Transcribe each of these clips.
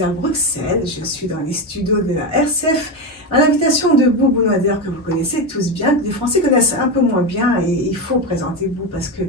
suis à Bruxelles, je suis dans les studios de la RCF, à l'invitation de Bou Bounader que vous connaissez tous bien, que les Français connaissent un peu moins bien, et il faut présenter Bou parce que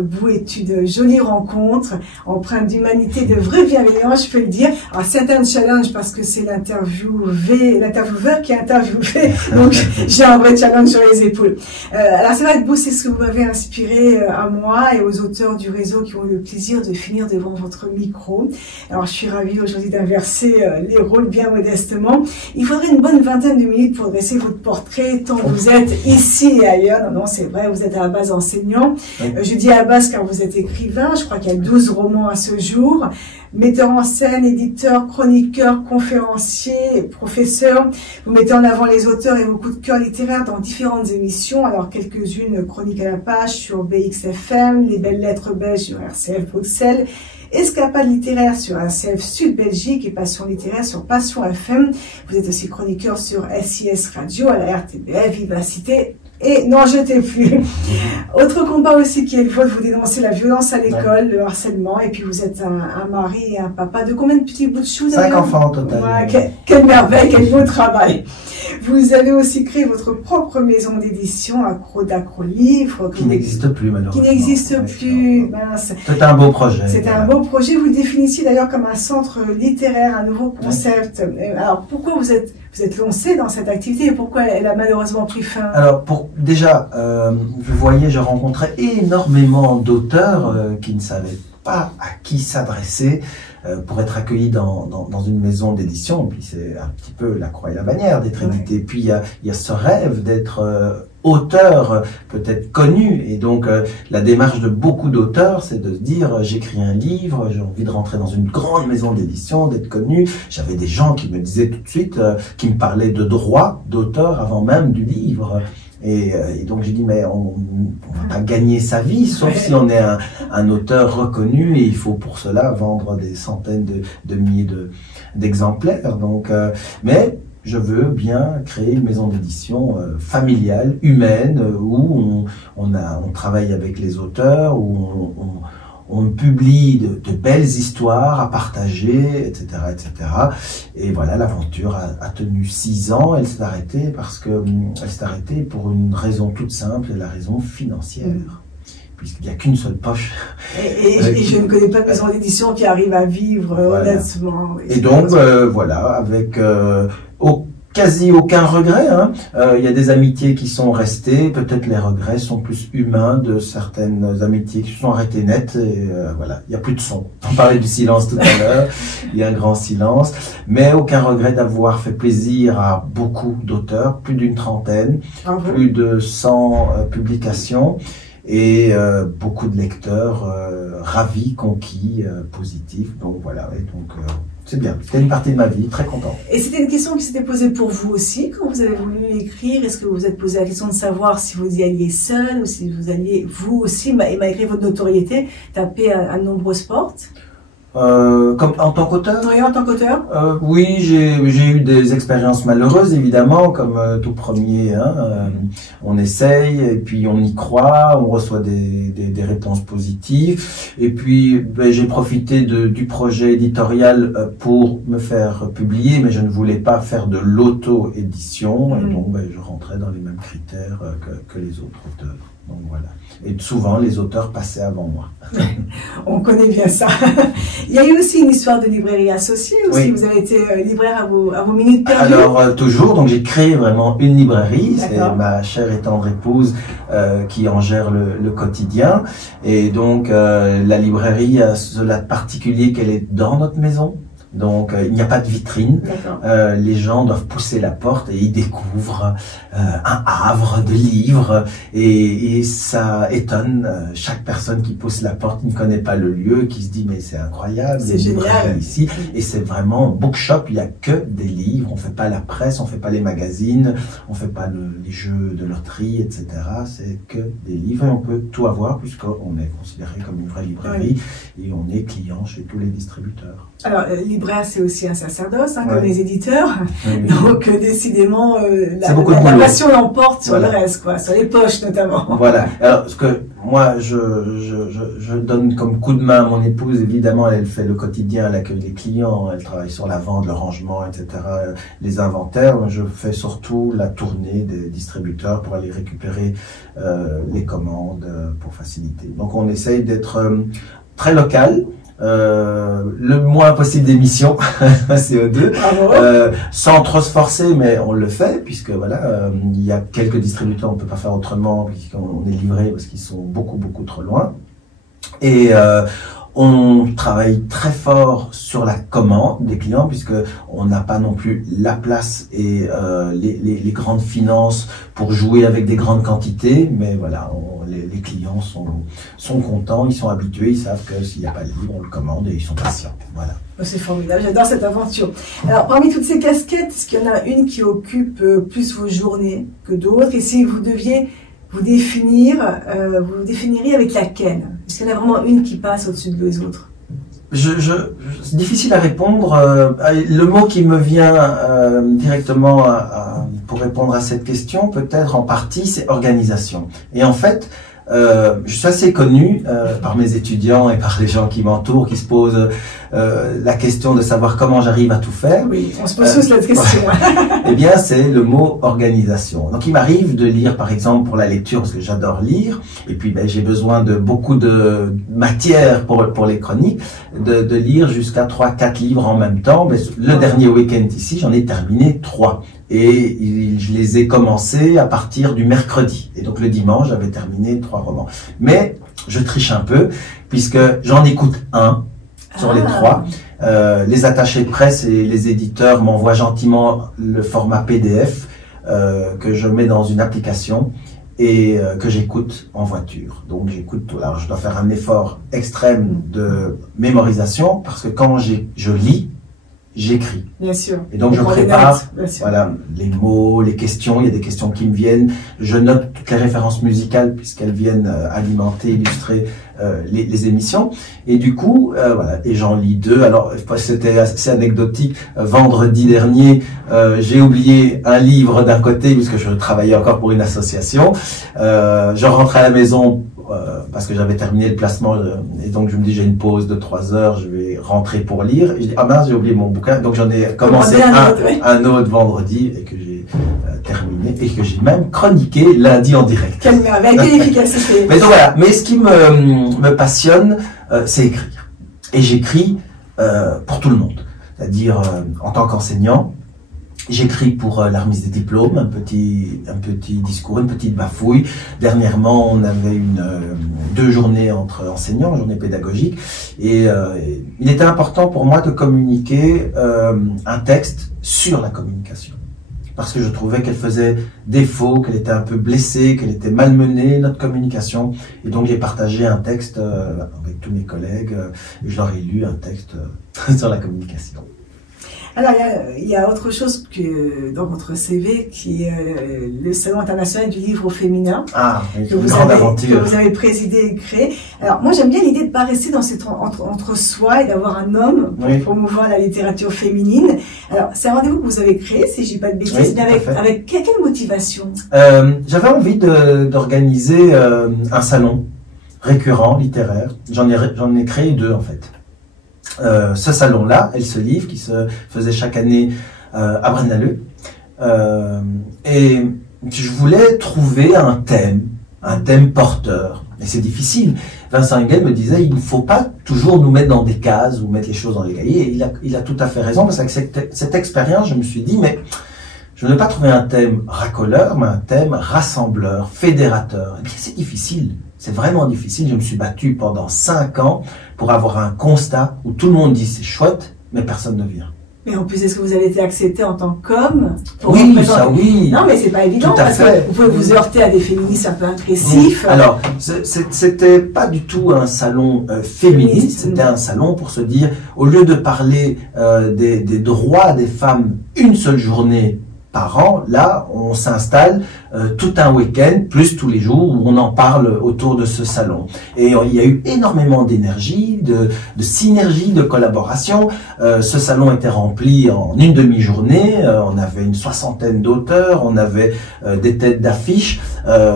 Bou est une jolie rencontre, empreinte d'humanité, de vraie bienveillance, je peux le dire. Alors c'est un challenge parce que c'est l'intervieweur qui est interviewé, donc j'ai un vrai challenge sur les épaules. Alors c'est vrai que Bou, c'est ce que vous m'avez inspiré à moi et aux auteurs du réseau qui ont eu le plaisir de finir devant votre micro. Alors je suis ravie aujourd'hui d'inverser les rôles bien modestement. Il faudrait une bonne vingtaine de minutes pour dresser votre portrait tant vous êtes ici et ailleurs. Non, c'est vrai, vous êtes à la base enseignant. Oui. Je dis à la base car vous êtes écrivain. Je crois qu'il y a 12 romans à ce jour. Metteur en scène, éditeur, chroniqueur, conférencier, professeur. Vous mettez en avant les auteurs et vos coups de cœur littéraires dans différentes émissions. Alors quelques-unes, Chroniques à la page sur BXFM, Les Belles Lettres Belges sur RCF Bruxelles, Escapade littéraire sur RCF Sud Belgique et Passion littéraire sur Passion FM. Vous êtes aussi chroniqueur sur SIS Radio, à la RTBF, Vivacité. Et n'en jetez plus. Autre combat aussi qui est le vôtre, vous dénoncez la violence à l'école, le harcèlement, et puis vous êtes un mari et un papa de combien de petits bouts de chou? 5 enfants au total. Ouais, quelle merveille, quel beau travail. Vous avez aussi créé votre propre maison d'édition, Accro d'Accro Livres. Qui n'existe plus malheureusement. Qui n'existe plus, mince. C'est un beau projet. C'est un beau projet, vous le définissiez d'ailleurs comme un centre littéraire, un nouveau concept. Ouais. Alors pourquoi vous êtes lancé dans cette activité et pourquoi elle a malheureusement pris fin? Alors déjà, vous voyez, je rencontrais énormément d'auteurs qui ne savaient pas à qui s'adresser pour être accueillis dans une maison d'édition. Puis c'est un petit peu la croix et la bannière d'être édité. Puis il y a ce rêve d'être auteur peut-être connu, et donc la démarche de beaucoup d'auteurs, c'est de se dire j'écris un livre, j'ai envie de rentrer dans une grande maison d'édition, d'être connu. J'avais des gens qui me disaient tout de suite, qui me parlaient de droit d'auteur avant même du livre. Et donc j'ai dit mais on va pas gagner sa vie sauf si on est un auteur reconnu, et il faut pour cela vendre des centaines de milliers d'exemplaires. Donc mais je veux bien créer une maison d'édition familiale, humaine, où on travaille avec les auteurs, où on publie de belles histoires à partager, etc., etc. Et voilà, l'aventure a tenu 6 ans. Elle s'est arrêtée elle s'est arrêtée pour une raison toute simple, la raison financière. Puisqu'il n'y a qu'une seule poche. Et je ne connais pas de maison d'édition qui arrive à vivre honnêtement. Et donc, voilà, avec quasi aucun regret. Il y a des amitiés qui sont restées. Peut-être les regrets sont plus humains de certaines amitiés qui se sont arrêtées net. Et voilà, il n'y a plus de son. On parlait du silence tout à l'heure. Il y a un grand silence. Mais aucun regret d'avoir fait plaisir à beaucoup d'auteurs, plus d'une trentaine, plus de 100 publications. Et beaucoup de lecteurs ravis, conquis, positifs. Donc voilà, et donc c'est bien. C'était une partie de ma vie, très content. Et c'était une question qui s'était posée pour vous aussi quand vous avez voulu écrire. Est-ce que vous vous êtes posé la question de savoir si vous y alliez seul ou si vous alliez vous aussi, et malgré votre notoriété, taper à de nombreuses portes? Comme en tant qu'auteur? Oui, en tant qu'auteur. Oui, j'ai eu des expériences malheureuses, évidemment, comme tout premier. On essaye, et puis on y croit, on reçoit des réponses positives. Et puis, j'ai profité du projet éditorial pour me faire publier, mais je ne voulais pas faire de l'auto-édition. Et donc, je rentrais dans les mêmes critères que les autres auteurs. Donc voilà. Et souvent, les auteurs passaient avant moi. On connaît bien ça. Il y a eu aussi une histoire de librairie associée aussi. Oui. Vous avez été libraire à vos minutes perdues. Alors, toujours. Donc, j'ai créé vraiment une librairie. C'est ma chère et tendre épouse qui en gère le quotidien. Et donc, la librairie a cela de particulier qu'elle est dans notre maison. Donc, il n'y a pas de vitrine. Les gens doivent pousser la porte et ils découvrent un havre de livres. Et ça étonne chaque personne qui pousse la porte, qui ne connaît pas le lieu, qui se dit mais c'est incroyable, c'est génial ici. Et c'est vraiment bookshop, il n'y a que des livres. On fait pas la presse, on fait pas les magazines, on fait pas les jeux de loterie, etc. C'est que des livres et on peut tout avoir puisqu'on est considéré comme une vraie librairie et on est client chez tous les distributeurs. Alors, libraire, c'est aussi un sacerdoce, hein, comme les éditeurs. Oui. Donc, décidément, la passion l'emporte sur le reste, quoi, sur les poches notamment. Voilà. Alors, ce que moi, je donne comme coup de main à mon épouse, évidemment, elle fait le quotidien, elle accueille les clients, elle travaille sur la vente, le rangement, etc., les inventaires. Je fais surtout la tournée des distributeurs pour aller récupérer les commandes pour faciliter. Donc, on essaye d'être très local. Le moins possible d'émissions CO2, sans trop se forcer, mais on le fait puisque voilà, il y a quelques distributeurs, on peut pas faire autrement puisqu'on est livré parce qu'ils sont beaucoup trop loin. Et on travaille très fort sur la commande des clients puisque on n'a pas non plus la place et les grandes finances pour jouer avec des grandes quantités, mais voilà, les clients sont contents, ils sont habitués, ils savent que s'il n'y a pas de livre, on le commande et ils sont patients. Voilà. C'est formidable, j'adore cette aventure. Alors, parmi toutes ces casquettes, est-ce qu'il y en a une qui occupe plus vos journées que d'autres? Et si vous deviez vous définir, vous vous définiriez avec laquelle? Est-ce qu'il y en a vraiment une qui passe au-dessus des autres? C'est difficile à répondre. Le mot qui me vient directement pour répondre à cette question, peut-être en partie, c'est organisation. Et en fait, je suis assez connu par mes étudiants et par les gens qui m'entourent, qui se posent la question de savoir comment j'arrive à tout faire. Oui, on se pose tous cette question. Eh bien, c'est le mot organisation. Donc, il m'arrive de lire, par exemple, pour la lecture, parce que j'adore lire, et puis j'ai besoin de beaucoup de matière pour les chroniques, de lire jusqu'à 3-4 livres en même temps. Mais le dernier week-end ici, j'en ai terminé 3. Et je les ai commencés à partir du mercredi. Et donc, le dimanche, j'avais terminé 3 romans. Mais je triche un peu, puisque j'en écoute un sur les 3. Les attachés de presse et les éditeurs m'envoient gentiment le format PDF que je mets dans une application et que j'écoute en voiture. Donc j'écoute, alors je dois faire un effort extrême de mémorisation parce que quand je lis, j'écris. Bien sûr. Et donc je prépare voilà, les mots, les questions, il y a des questions qui me viennent. Je note toutes les références musicales puisqu'elles viennent alimenter, illustrer les émissions. Et du coup, voilà, et j'en lis 2. Alors c'était assez anecdotique. Vendredi dernier, j'ai oublié un livre d'un côté puisque je travaillais encore pour une association. Je rentre à la maison parce que j'avais terminé le placement et donc je me dis j'ai une pause de 3 heures, je vais rentrer pour lire et je dis ah mince j'ai oublié mon bouquin, donc j'en ai commencé un autre vendredi et que j'ai terminé et que j'ai même chroniqué lundi en direct. Quelle efficacité. Mais donc voilà, mais ce qui me passionne c'est écrire et j'écris pour tout le monde, c'est-à-dire en tant qu'enseignant. J'écris pour la remise des diplômes, un petit discours, une petite bafouille. Dernièrement, on avait 2 journées entre enseignants, journée pédagogique, et il était important pour moi de communiquer un texte sur la communication. Parce que je trouvais qu'elle faisait défaut, qu'elle était un peu blessée, qu'elle était malmenée, notre communication. Et donc j'ai partagé un texte avec tous mes collègues, et je leur ai lu un texte sur la communication. Alors, il y a autre chose que dans votre CV qui est le Salon international du livre au féminin. Ah, une grande aventure. Que vous avez présidé et créé. Alors, moi, j'aime bien l'idée de ne pas rester dans cette entre soi et d'avoir un homme pour promouvoir la littérature féminine. Alors, c'est un rendez-vous que vous avez créé, si je dis pas de bêtises, mais avec quelle motivation? J'avais envie d'organiser un salon récurrent, littéraire. J'en ai créé 2, en fait. Ce salon-là, Elle se livre, qui se faisait chaque année à Braine-l'Alleud. Et je voulais trouver un thème porteur. Et c'est difficile. Vincent Engel me disait, il ne faut pas toujours nous mettre dans des cases ou mettre les choses dans les cahiers. Et il a tout à fait raison, parce qu'avec cette expérience, je me suis dit, mais je ne veux pas trouver un thème racoleur, mais un thème rassembleur, fédérateur. Et bien, c'est difficile. C'est vraiment difficile. Je me suis battu pendant 5 ans pour avoir un constat où tout le monde dit c'est chouette, mais personne ne vient. Mais en plus, est-ce que vous avez été accepté en tant qu'homme? Oui, ça oui. Non, mais c'est pas évident parce que vous pouvez vous heurter à des féministes un peu agressifs. Alors, c'était pas du tout un salon féministe, c'était un salon pour se dire, au lieu de parler des droits des femmes une seule journée par an, là, on s'installe tout un week-end, plus tous les jours, où on en parle autour de ce salon. Et il y a eu énormément d'énergie, de synergie, de collaboration. Ce salon était rempli en une demi-journée. On avait une 60aine d'auteurs, on avait des têtes d'affiche.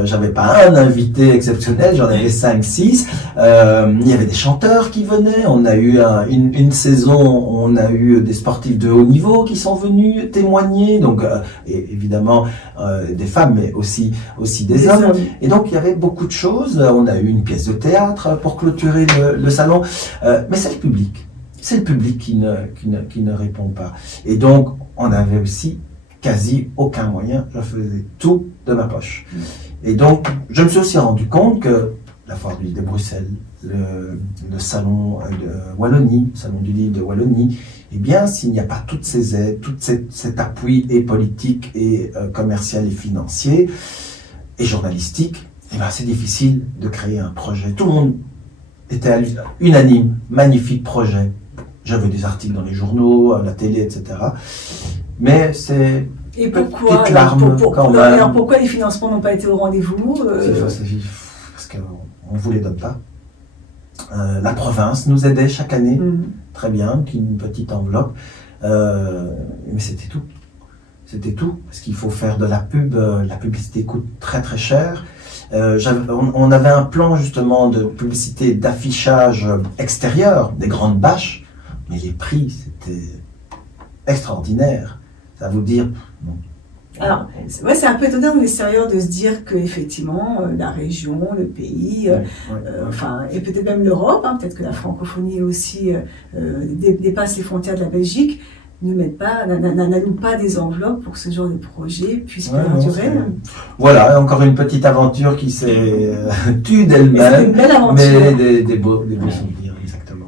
J'avais pas un invité exceptionnel, j'en avais 5-6. Il y avait des chanteurs qui venaient. On a eu une saison, on a eu des sportifs de haut niveau qui sont venus témoigner. Donc, et évidemment, des femmes, mais aussi des hommes. Et donc, il y avait beaucoup de choses. On a eu une pièce de théâtre pour clôturer le salon. Mais c'est le public. C'est le public qui ne répond pas. Et donc, on avait aussi quasi aucun moyen. Je faisais tout de ma poche. Et donc, je me suis aussi rendu compte que la Foire du Livre de Bruxelles, le salon de Wallonie, le salon du livre de Wallonie, eh bien, s'il n'y a pas toutes ces aides, tout cet appui et politique et commercial et financier et journalistique, eh bien, c'est difficile de créer un projet. Tout le monde était unanime, magnifique projet. J'avais des articles dans les journaux, à la télé, etc. Mais c'est et pourquoi petite larme quand même. Alors pourquoi les financements n'ont pas été au rendez-vous Parce qu'on ne vous les donne pas. La province nous aidait chaque année, très bien, une petite enveloppe, mais c'était tout. C'était tout, parce qu'il faut faire de la pub, la publicité coûte très très cher. On avait un plan justement de publicité, d'affichage extérieur, des grandes bâches, mais les prix c'était extraordinaire. Ça vous dire... Non. Alors, c'est un peu étonnant de l'extérieur de se dire que effectivement la région, le pays, enfin, et peut-être même l'Europe, hein, peut-être que la francophonie aussi dépasse les frontières de la Belgique, n'alloue pas des enveloppes pour que ce genre de projet puisse perdurer. Voilà, encore une petite aventure qui s'est tue d'elle-même, c'est une belle aventure. Mais des beaux souvenirs, exactement.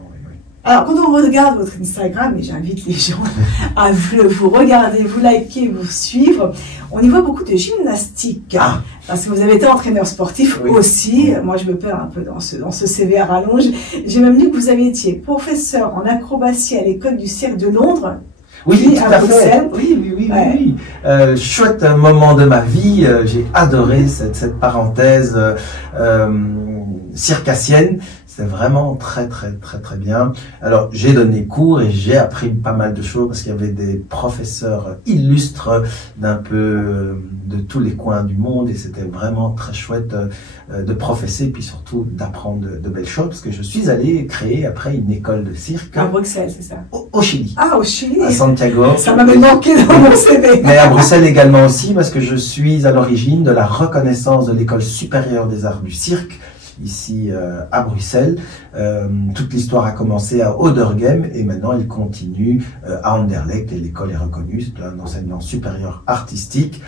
Alors, quand on regarde votre Instagram, et j'invite les gens à vous regarder, vous liker, vous suivre, on y voit beaucoup de gymnastique. Ah. Parce que vous avez été entraîneur sportif aussi. Moi, je me perds un peu dans ce CV à rallonge. J'ai même lu que vous aviez été professeur en acrobatie à l'école du cirque de Londres. Oui, tout à fait. Oui. Chouette moment de ma vie. J'ai adoré cette parenthèse circassienne. C'est vraiment très bien. Alors, j'ai donné cours et j'ai appris pas mal de choses parce qu'il y avait des professeurs illustres d'un peu de tous les coins du monde et c'était vraiment très chouette de professer puis surtout d'apprendre de belles choses parce que je suis allé créer après une école de cirque. À Bruxelles, c'est ça? Au Chili. Ah, au Chili. À Santiago. Ça m'avait manqué dans mon CV. Mais à Bruxelles également aussi parce que je suis à l'origine de la reconnaissance de l'école supérieure des arts du cirque. Ici à Bruxelles. Toute l'histoire a commencé à Oudergem et maintenant elle continue à Anderlecht et l'école est reconnue, c'est un enseignement supérieur artistique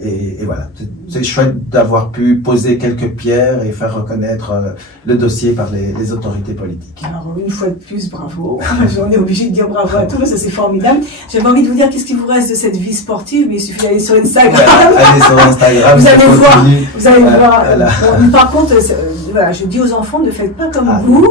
et voilà, c'est chouette d'avoir pu poser quelques pierres et faire reconnaître le dossier par les autorités politiques. Alors une fois de plus, bravo, j'en ai obligé de dire bravo à tous, ça c'est formidable. J'avais envie de vous dire qu'est-ce qui vous reste de cette vie sportive, mais il suffit d'aller sur Instagram. Allez sur Instagram, vous allez voir. Voilà. Bon, par contre, voilà, je dis aux enfants, ne faites pas comme vous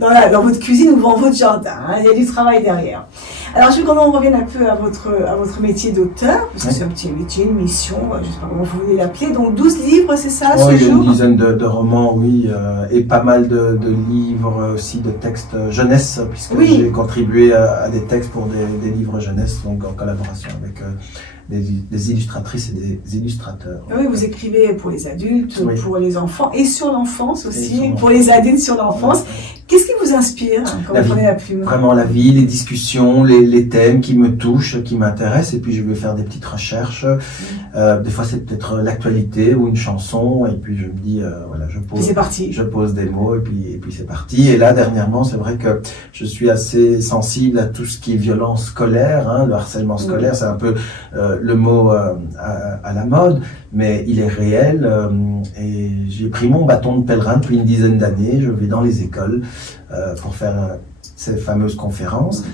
dans votre cuisine ou dans votre jardin. Hein, il y a du travail derrière. Alors, je veux qu'on revienne un peu à votre métier d'auteur, parce que c'est un petit métier, une mission, je ne sais pas comment vous voulez l'appeler. Donc, 12 livres, c'est ça, ce jour ? Il y a une dizaine de romans, oui, et pas mal de livres aussi, de textes jeunesse, puisque j'ai contribué à des textes pour des livres jeunesse, donc en collaboration avec des illustratrices et des illustrateurs. Oui, vous écrivez pour les adultes, pour les enfants, et sur l'enfance aussi, pour les adultes sur l'enfance. Qu'est-ce qui vous inspire quand vous prenez la plume ? Vraiment la vie, les discussions, les thèmes qui me touchent, qui m'intéressent, et puis je vais faire des petites recherches. Des fois c'est peut-être l'actualité ou une chanson, et puis je me dis, voilà, je pose des mots, et puis c'est parti. Et là, dernièrement, c'est vrai que je suis assez sensible à tout ce qui est violence scolaire, hein, le harcèlement scolaire, c'est un peu le mot à la mode, mais il est réel, et j'ai pris mon bâton de pèlerin depuis une dizaine d'années, je vais dans les écoles pour faire ces fameuses conférences,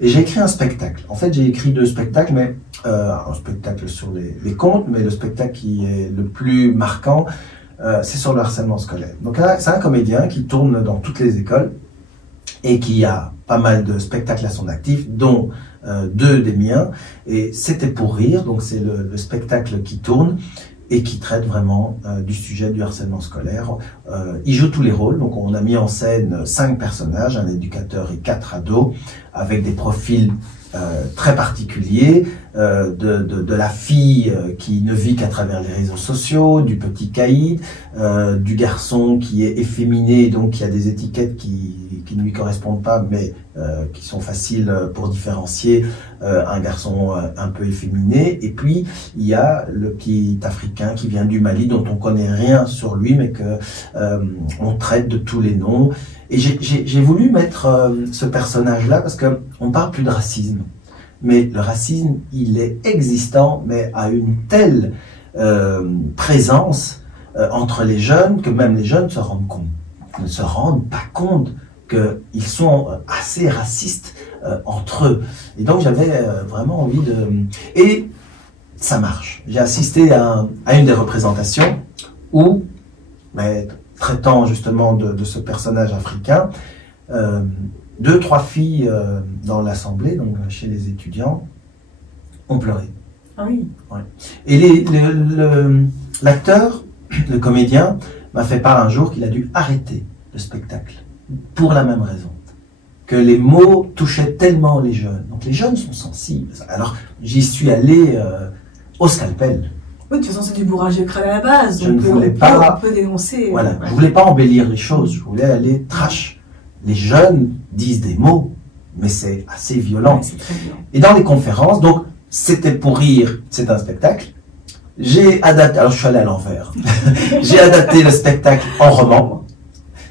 et j'ai écrit un spectacle. En fait, j'ai écrit 2 spectacles, mais un spectacle sur les contes, mais le spectacle qui est le plus marquant, c'est sur le harcèlement scolaire. Donc là, c'est un comédien qui tourne dans toutes les écoles, et qui a pas mal de spectacles à son actif, dont 2 des miens, et c'était pour rire, donc c'est le spectacle qui tourne, et qui traite vraiment du sujet du harcèlement scolaire. Il joue tous les rôles, donc on a mis en scène 5 personnages, un éducateur et 4 ados, avec des profils très particuliers, de la fille qui ne vit qu'à travers les réseaux sociaux, du petit caïd, du garçon qui est efféminé, donc qui a des étiquettes qui ne lui correspondent pas, mais qui sont faciles pour différencier un garçon un peu efféminé. Et puis il y a le petit Africain qui vient du Mali, dont on connaît rien sur lui, mais que on traite de tous les noms. Et j'ai voulu mettre ce personnage-là parce que on parle plus de racisme, mais le racisme, il est existant, mais à une telle présence entre les jeunes que même les jeunes ne se rendent pas compte qu'ils sont assez racistes entre eux. Et donc j'avais vraiment envie de... Et ça marche. J'ai assisté à une des représentations où, traitant justement de ce personnage africain, 2-3 filles dans l'assemblée, donc chez les étudiants, ont pleuré. Ah oui. Ouais. Et l'acteur, le comédien, m'a fait part un jour qu'il a dû arrêter le spectacle pour la même raison, que les mots touchaient tellement les jeunes. Donc les jeunes sont sensibles. Alors j'y suis allé au scalpel. Oui, de toute façon, c'est du bourrage de crâne à la base. Je ne voulais pas... On peut dénoncer. Voilà, ouais. Je voulais pas embellir les choses, je voulais aller trash. Les jeunes disent des mots, mais c'est assez violent. Ouais, c'est très violent. Et dans les conférences, donc, c'était pour rire, c'est un spectacle. J'ai adapté, alors je suis allé à l'envers. J'ai adapté le spectacle en roman.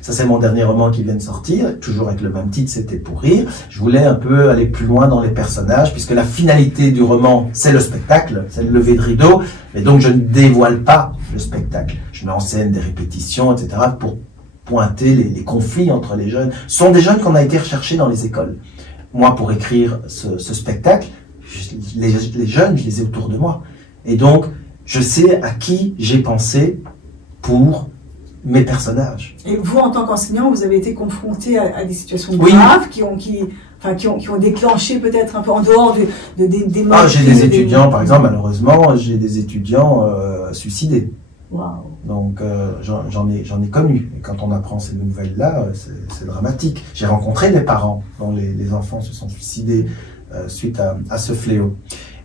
Ça, c'est mon dernier roman qui vient de sortir, toujours avec le même titre, c'était pour rire. Je voulais un peu aller plus loin dans les personnages, puisque la finalité du roman, c'est le spectacle, c'est le lever de rideau, et donc je ne dévoile pas le spectacle. Je mets en scène des répétitions, etc., pour pointer les conflits entre les jeunes. Ce sont des jeunes qu'on a été recherchés dans les écoles. Moi, pour écrire ce spectacle, les jeunes, je les ai autour de moi. Et donc, je sais à qui j'ai pensé pour mes personnages. Et vous, en tant qu'enseignant, vous avez été confronté à des situations Oui. graves qui ont déclenché peut-être un peu en dehors des Ah, j'ai des étudiants, par exemple, malheureusement, j'ai des étudiants suicidés. Wow. Donc, j'en ai connu. Et quand on apprend ces nouvelles-là, c'est dramatique. J'ai rencontré des parents dont les enfants se sont suicidés suite à ce fléau.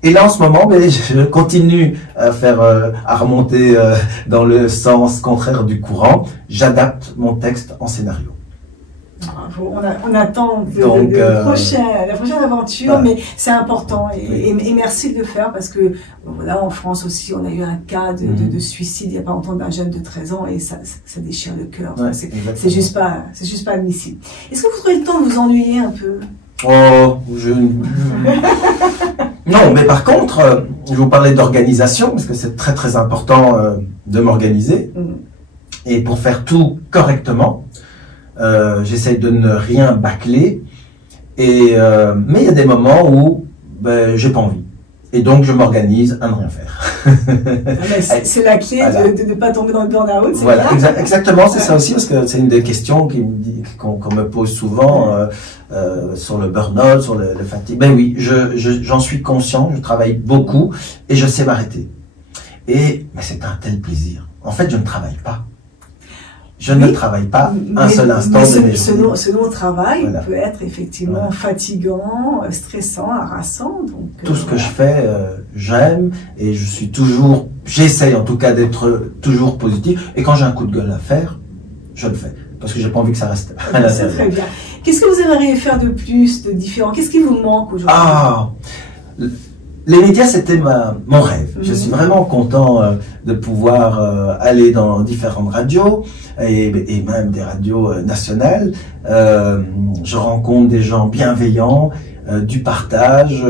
Et là, en ce moment, je continue à remonter dans le sens contraire du courant. J'adapte mon texte en scénario. On attend la prochaine aventure, voilà. Mais c'est important et merci de le faire parce que voilà, en France aussi, on a eu un cas de suicide il n'y a pas longtemps d'un jeune de 13 ans et ça déchire le cœur. Enfin, c'est juste pas admissible. Est-ce que vous aurez le temps de vous ennuyer un peu? Oh, non, mais par contre, je vous parlais d'organisation, parce que c'est très très important de m'organiser. Et pour faire tout correctement, j'essaye de ne rien bâcler. Mais il y a des moments où j'ai pas envie. Et donc je m'organise à ne rien faire. C'est la clé voilà. de ne pas tomber dans le burn-out. Voilà, exactement, c'est ça aussi, parce que c'est une des questions qu'on me pose souvent sur le burn-out, sur le fatigue. Ben oui, j'en suis conscient, je travaille beaucoup et je sais m'arrêter. Mais c'est un tel plaisir. En fait, je ne travaille pas. Je ne travaille pas un seul instant de mes journées. Ce non-travail voilà. peut être effectivement voilà. fatigant, stressant, harassant. Donc, tout ce que je fais, j'aime et j'essaye en tout cas d'être toujours positif. Et quand j'ai un coup de gueule à faire, je le fais. Parce que j'ai pas envie que ça reste à la C'est très bien. Qu'est-ce que vous aimeriez faire de plus, de différent? Qu'est-ce qui vous manque aujourd'hui? Les médias, c'était mon rêve. Je suis vraiment content de pouvoir aller dans différentes radios et même des radios nationales. Je rencontre des gens bienveillants, du partage.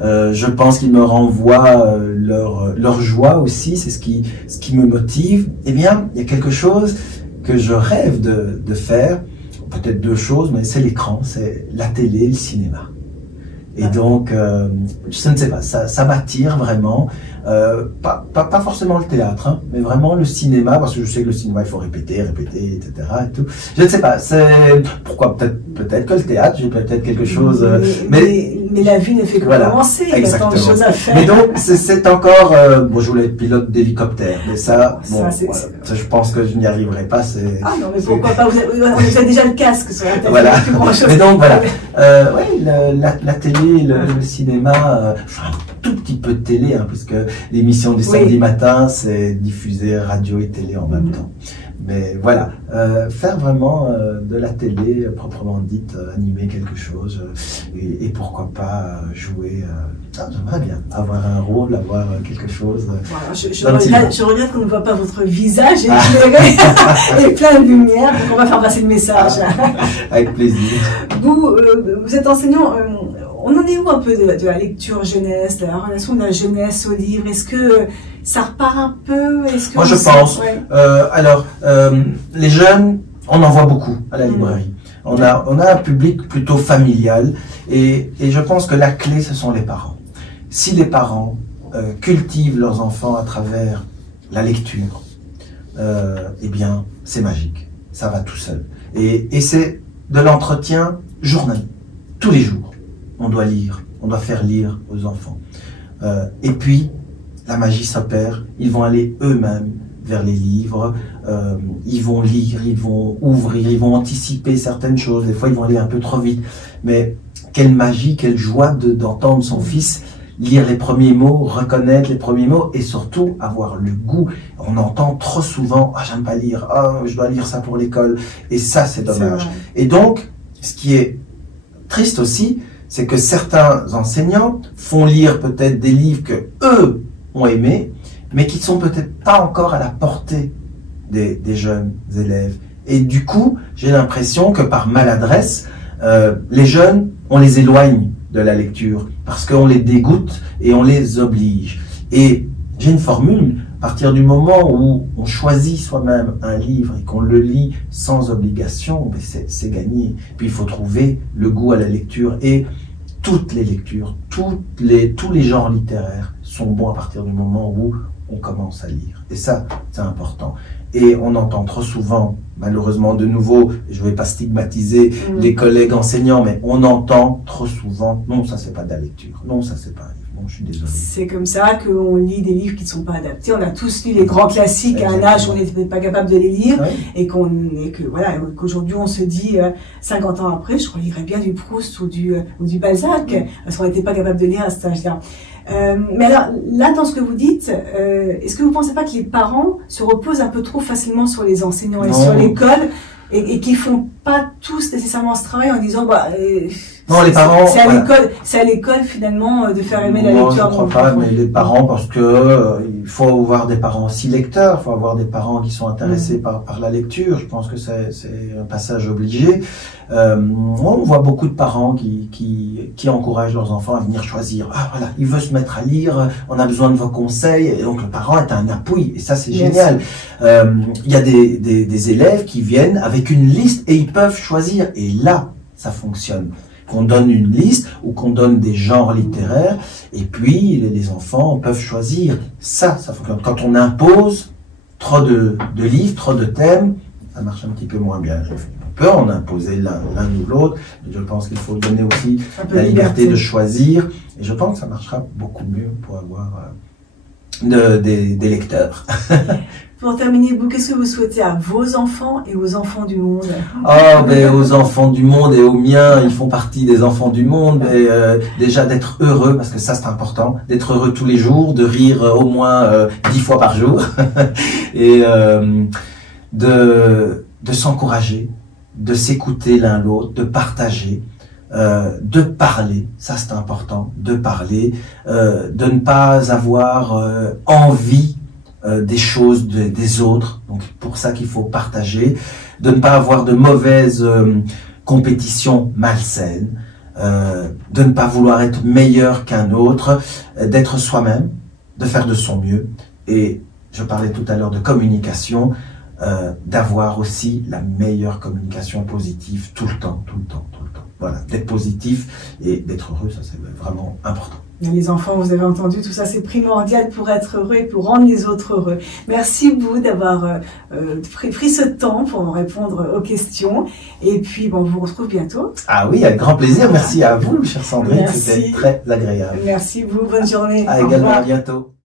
Je pense qu'ils me renvoient leur joie aussi. C'est ce qui me motive. Eh bien, il y a quelque chose que je rêve de faire. Peut-être 2 choses, mais c'est l'écran, c'est la télé, le cinéma. Et donc, je ne sais pas, ça m'attire vraiment. Pas forcément le théâtre, hein, mais vraiment le cinéma, parce que je sais que le cinéma, il faut répéter, etc. Et tout. Je ne sais pas, pourquoi peut-être que le théâtre, j'ai peut-être quelque chose... mais la vie ne fait que commencer, il y a tant de choses à faire. Mais donc, c'est encore... bon, je voulais être pilote d'hélicoptère, mais ça, je pense que je n'y arriverai pas. Ah non, mais pourquoi pas, vous avez déjà le casque sur la tête. Voilà. Mais donc, voilà. La télé, le cinéma, un tout petit peu de télé, hein, puisque l'émission du samedi matin, c'est diffusé radio et télé en même temps. Mais voilà, faire vraiment de la télé proprement dite, animer quelque chose, et pourquoi pas jouer. J'aimerais bien avoir un rôle, avoir quelque chose. Voilà, je regrette qu'on ne voit pas votre visage et plein de lumière, donc on va faire passer le message. Avec plaisir. Vous êtes enseignant. On en est où un peu de la lecture jeunesse, de la relation de la jeunesse au livre? Est-ce que ça repart un peu? Moi, je pense. Ouais. Les jeunes, on en voit beaucoup à la librairie. On a un public plutôt familial et je pense que la clé, ce sont les parents. Si les parents cultivent leurs enfants à travers la lecture, eh bien, c'est magique. Ça va tout seul. Et c'est de l'entretien journalier, tous les jours. On doit lire, on doit faire lire aux enfants. Et puis, la magie s'opère, ils vont aller eux-mêmes vers les livres, ils vont lire, ils vont ouvrir, ils vont anticiper certaines choses, des fois ils vont aller un peu trop vite. Mais quelle magie, quelle joie d'entendre son fils lire les premiers mots, reconnaître les premiers mots et surtout avoir le goût. On entend trop souvent « Ah, j'aime pas lire, ah, je dois lire ça pour l'école » et ça c'est dommage. Et donc, ce qui est triste aussi, c'est que certains enseignants font lire peut-être des livres que eux ont aimés, mais qui ne sont peut-être pas encore à la portée des jeunes élèves. Et du coup, j'ai l'impression que par maladresse, les jeunes, on les éloigne de la lecture, parce qu'on les dégoûte et on les oblige. Et j'ai une formule, à partir du moment où on choisit soi-même un livre et qu'on le lit sans obligation, c'est gagné. Puis il faut trouver le goût à la lecture et toutes les lectures, tous les genres littéraires sont bons à partir du moment où on commence à lire. Et ça, c'est important. Et on entend trop souvent, malheureusement de nouveau, je ne vais pas stigmatiser les collègues enseignants, mais on entend trop souvent, non, ça c'est pas de la lecture, non, ça c'est pas un livre. Je suis désolé. C'est comme ça qu'on lit des livres qui ne sont pas adaptés. On a tous lu les grands classiques à un âge où on n'était pas capable de les lire, et qu'aujourd'hui on se dit 50 ans après, je relirais bien du Proust ou du Balzac, parce qu'on n'était pas capable de lire à cet âge-là. Mais alors, là, dans ce que vous dites, est-ce que vous ne pensez pas que les parents se reposent un peu trop facilement sur les enseignants et sur l'école, et qu'ils font pas tous nécessairement ce travail en disant non, les parents, c'est à l'école finalement de faire aimer la lecture. Je ne crois pas, mais les parents, parce que il faut avoir des parents aussi lecteurs, il faut avoir des parents qui sont intéressés par la lecture. Je pense que c'est un passage obligé. On voit beaucoup de parents qui encouragent leurs enfants à venir choisir. Ah voilà, il veut se mettre à lire, on a besoin de vos conseils, et donc le parent est un appui, et ça c'est génial. Il y a des élèves qui viennent avec une liste et ils peuvent choisir, et là, ça fonctionne. Qu'on donne une liste ou qu'on donne des genres littéraires, et puis les enfants peuvent choisir. Ça fonctionne. Quand on impose trop de livres, trop de thèmes, ça marche un petit peu moins bien. On peut en imposer l'un ou l'autre, mais je pense qu'il faut donner aussi la liberté de choisir, et je pense que ça marchera beaucoup mieux pour avoir des lecteurs. Pour terminer, vous, qu'est-ce que vous souhaitez à vos enfants et aux enfants du monde? Aux enfants du monde et aux miens, ils font partie des enfants du monde. Et, déjà d'être heureux, parce que ça c'est important, d'être heureux tous les jours, de rire au moins 10 fois par jour, et de s'encourager, de s'écouter l'un l'autre, de partager. De parler, ça c'est important, de parler, de ne pas avoir envie des choses des autres, donc pour ça qu'il faut partager, de ne pas avoir de mauvaises compétitions malsaines, de ne pas vouloir être meilleur qu'un autre, d'être soi-même, de faire de son mieux, et je parlais tout à l'heure de communication, d'avoir aussi la meilleure communication positive tout le temps, tout le temps, tout le temps. voilà, d'être positif et d'être heureux, ça c'est vraiment important. Les enfants, vous avez entendu, tout ça c'est primordial pour être heureux et pour rendre les autres heureux. Merci vous d'avoir pris ce temps pour répondre aux questions. Et puis, bon, on vous retrouve bientôt. Ah oui, avec grand plaisir. Merci à vous, chère Sandrine. C'était très agréable. Merci vous. Bonne journée. Également, à bientôt.